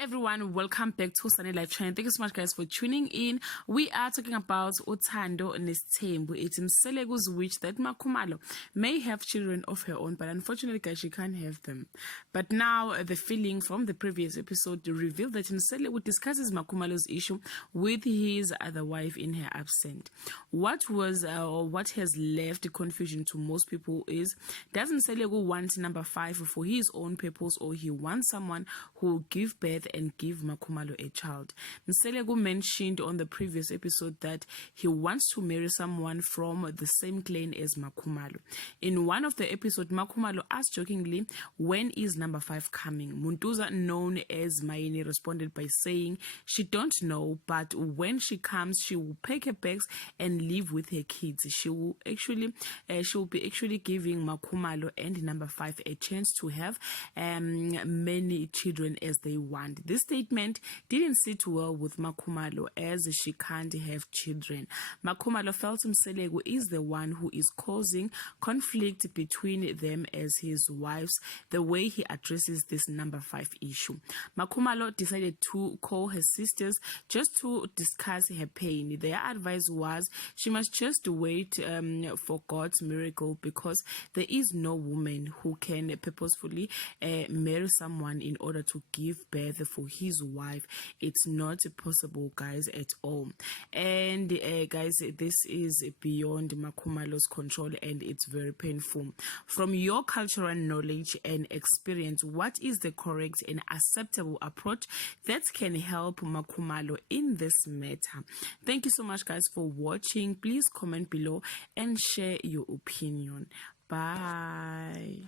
everyone, welcome back to Sunny Life Channel. Thank you so much guys for tuning in. We are talking about Uthando nesthembu. It's Mseleku's wish that MaKhumalo may have children of her own, but unfortunately guys, she can't have them. But now the feeling from the previous episode revealed that Mseleku discusses MaKhumalo's issue with his other wife in her absence. What has left confusion to most people is, does Mseleku want number 5 for his own purpose, or he wants someone who will give birth and give MaKhumalo a child? Mseleku mentioned on the previous episode that he wants to marry someone from the same clan as MaKhumalo. In one of the episodes, MaKhumalo asked jokingly, when is number 5 coming? Muntuza, known as MaYeni, responded by saying she don't know, but when she comes, she will pack her bags and live with her kids. She will be actually giving MaKhumalo and number 5 a chance to have many children as they want. This statement didn't sit well with MaKhumalo, as she can't have children. MaKhumalo felt Mseleku is the one who is causing conflict between them as his wives, the way he addresses this number 5 issue. MaKhumalo decided to call her sisters just to discuss her pain. Their advice was she must just wait for God's miracle, because there is no woman who can purposefully marry someone in order to give birth for his wife. It's not possible, guys, at all. And guys, this is beyond MaKhumalo's control, and it's very painful. From your cultural knowledge and experience, what is the correct and acceptable approach that can help MaKhumalo in this matter? Thank you so much guys for watching. Please comment below and share your opinion. Bye.